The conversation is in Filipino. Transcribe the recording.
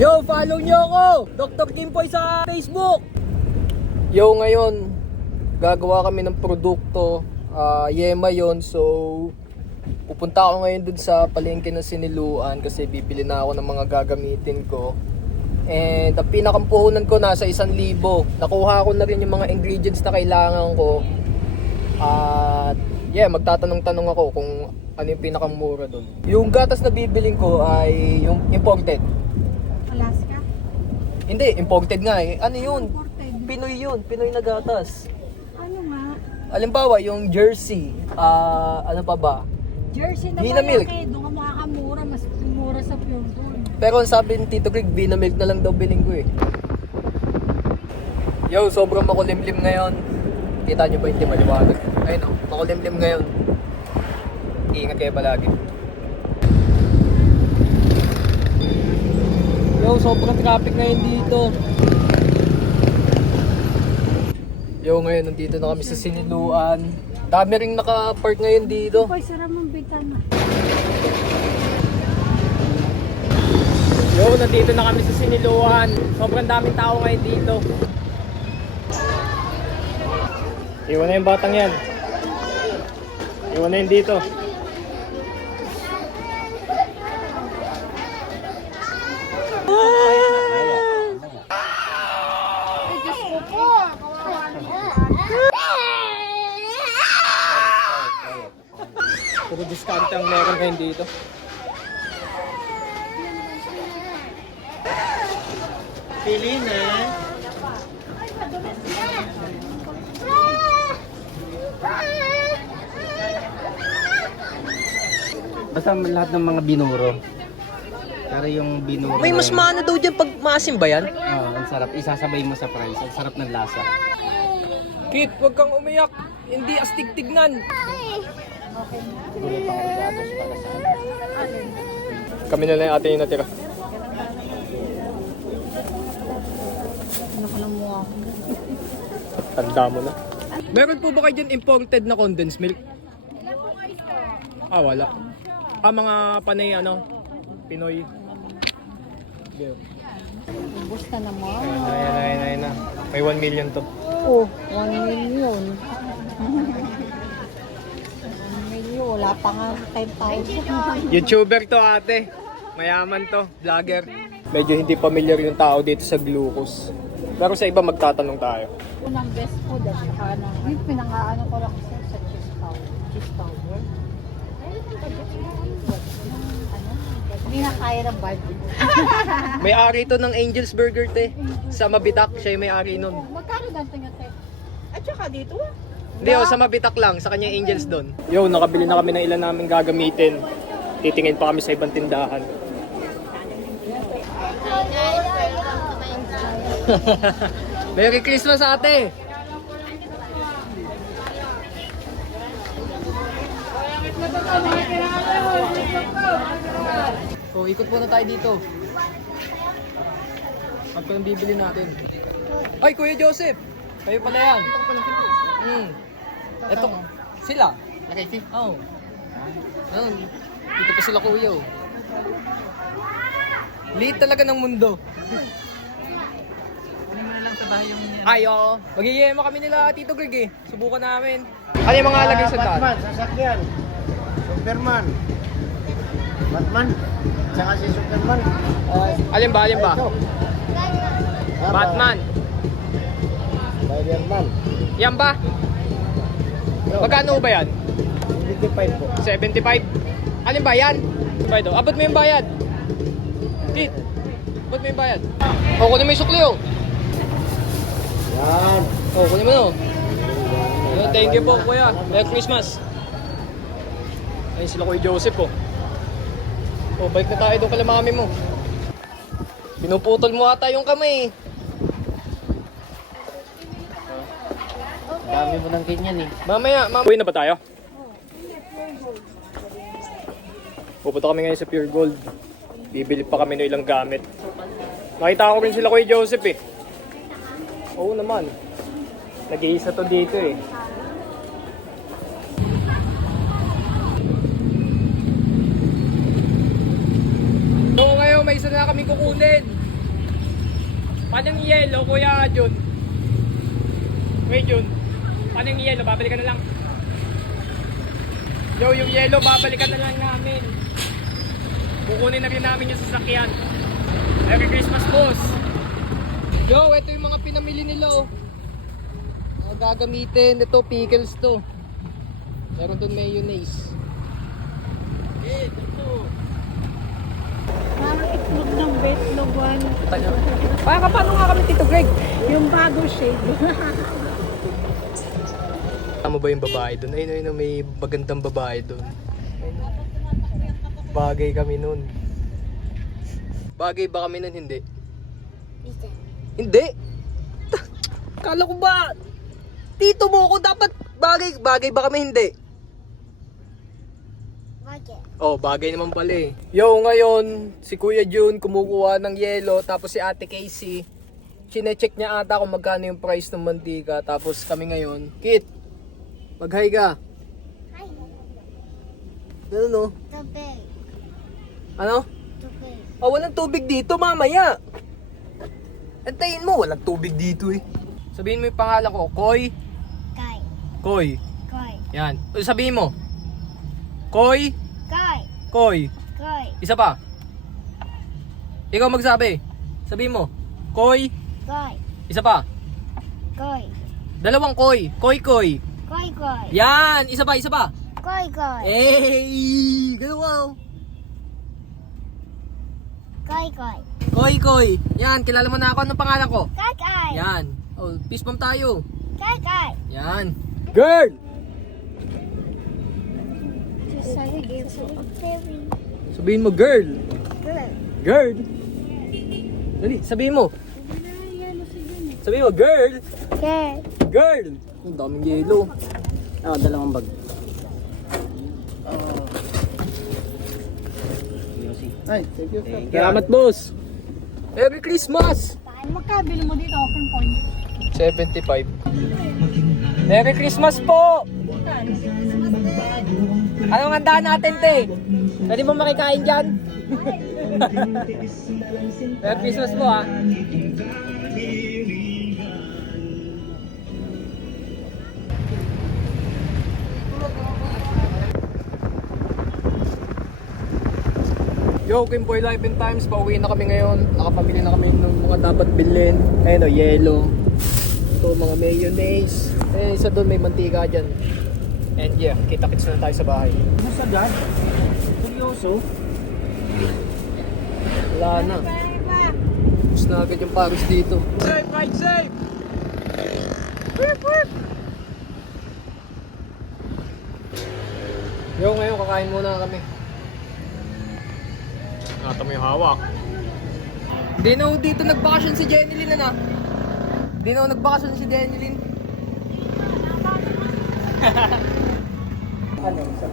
Yo, follow nyo ako! Dr. Kimpoy sa Facebook! Yo, ngayon, gagawa kami ng produkto. Yema yon. So, pupunta ako ngayon dun sa palengke ng Siniluan kasi bibili na ako ng mga gagamitin ko. And ang pinakampuhunan ko nasa 1,000. Nakuha ko na rin yung mga ingredients na kailangan ko. At magtatanong-tanong ako kung ano yung pinakamura dun. Yung gatas na bibiling ko ay yung imported. Alaska? Hindi, imported nga eh. Ano yun? Imported. Pinoy yun, Pinoy na gatas. Ano nga? Halimbawa, yung Jersey, ano pa ba? Jersey na Vinamilk. malaki. Doon ka makakamura. Mas mura sa Pure Gold. Pero ang sabi ni Tito Greg, Vinamilk na lang daw biling ko eh. Yo, sobrang makulimlim ngayon. Kita nyo ba hindi maliwanag? Ayun o, makulimlim ngayon. Ingat kayo palagi. Yo, sobrang traffic ngayon dito. Yo, ngayon nandito na kami sa Siniluan. Dami ring naka-park ngayon dito. Koy, sarap mong bitan. Yo, nandito na kami sa Siniluan. Sobrang daming tao ngayon dito. Iwan na yung batang yan. Iwan na yun dito. Ay, Diyos ko po. Puro discount ang meron ngayon dito. Pili na. Basta lahat ng mga binuro. Pero yung binuro... May mas maano daw dyan pag maasim ba yan? Oo, ang sarap. Isasabay mo sa price. Ang sarap ng lasa. Kit, huwag kang umiyak. Hindi astig tignan. Kami na lang yung ate yung natira. Nakalamuha ako. Tanda mo na. Meron po ba kayo dyan imported na condensed milk? Wala. Mga panay Pinoy. Yeah. Ubus na naman. Ayan na. May 1 million to. Oh, 1 million. 1 million. Wala pa nga 10,000. YouTuber to ate. Mayaman to. Vlogger. Medyo hindi familiar yung tao dito sa glucose. Pero sa iba magtatanong tayo. Unang best food at saka yung pinangaano ko lang sa cheese powder. Cheese powder. Hindi na kaya ng budget. May-ari to ng Angel's Burger te. Sa Mabitak, siya yung may-ari nun. Magkano ganito nga tayo? At saka dito? Hindi sa Mabitak lang, sa kanya Angels doon. Yo, nakabili na kami ng ilan namin gagamitin. Titingin pa kami sa ibang tindahan. Merry Christmas ate! So, ikot muna tayo dito. Ano pa yung bibili natin? Ay, Kuya Joseph! Kayo pala yan. Ito, sila. Oo. Dito pa sila kuya. Liit talaga ng mundo. Ay, oo. Magigema kami nila Tito Greg eh. Subukan namin. Ano yung mga lagay sa daan? Batman, sasakyan. Superman. Batman. Tsaka si Superman. Alin ba? Ito. Batman. Spider-Man. Yan ba? Magkano ba yan? 55 po. 75? Alin ba yan? Ba ito? Abot mo yung bayad. Tit. Abot mo yung bayad. Kunin mo yung sukli oh. Yan. Kunin mo no. Thank you po kuya. Merry Christmas. Ayun sila Kuya Joseph oh. Balik na tayo doon kala mami mo. Pinuputol mo ata yung kamay. Dami mo ng ganyan eh. Mamaya. Uwi na ba tayo? Pupunta kami ngayon sa Pure Gold. Bibili pa kami ng ilang gamit. Nakita ko rin sila Kuya Joseph eh. Oo naman. Nag-iisa to dito eh. So ngayon may isa na kaming kukunin. Paano yung yellow, Kuya Jun? Wait, Jun. Paano yung yellow? Babalikan na lang. Yo, yung yellow, babalikan na lang namin. Kukunin na rin namin yung sasakyan. Merry Christmas, boss! Yo, ito yung mga pinamili nila, oh. Mga gagamitin. Ito, pickles to. Meron doon mayonnaise. Parang itlog ng betlogan. Paano nga kami, Tito Greg? Yung bago shade. Tama ba yung babae doon? Ayun, may magandang babae doon. Bagay kami nun. Bagay ba kami nun? Hindi. Hindi? Kala ko ba? Tito mo ako dapat bagay ba kami? Hindi. Oh, bagay naman pala eh. Yo, ngayon, si Kuya Jun kumukuha ng yelo, tapos si Ate Casey, chine-check niya ata kung magkano yung price ng mantika, tapos kami ngayon, Kit, mag-hi ka. Hi. Ano no? Tubig. Ano? Tubig. Oh, walang tubig dito mamaya. Antayin mo, walang tubig dito eh. Sabihin mo yung pangalan ko, Koy. Kay. Koy. Koy. Yan. O, sabihin mo. Koy. Kay. Koy. Koy. Isa pa. Ikaw magsabi. Sabihin mo. Koy. Koy. Isa pa. Koy. Dalawang koy. Koy, koy. Koy. Koy. Yan. Isa pa, isa pa. Koy. Koy. Hey! Ganun wow. Koy. Koy. Koy, koy. Yan. Kilala mo na ako. Anong pangalan ko? Kay. Kay. Yan. Oh, peace bomb tayo. Kay. Kay. Yan. Girl! Sabihin mo, girl. Good. Girl. Dali, sabihin mo. Sabihin mo, girl. Good. Girl. Ang daming yelo. Dalawang bag. Ay, thank you, sir. Salamat, boss. Merry Christmas. Magkabili mo dito, open point. 75. Merry Christmas po. Anong handa natin, te? Pwede mo makikain dyan? Merry Christmas po, ha? Yo, Kimboy Life and Times, pauwi na kami ngayon. Nakapamili na kami ng mga dapat bilhin. Ayun o, yelo. Ito, mga mayonnaise. Eh, isa doon may mantika dyan. And yeah, kita-kits na tayo sa bahay. Nasa dad? Seryoso? Wala na. Tapos na agad yung Paris dito. Safe, ride safe! Whip, whip! Yo, ngayon kakain muna kami. Nata mo yung hawak. Hindi na dito nagbakasyon si Jenilyn na. Hindi na nagbakasyon si Jenilyn. Ano, sa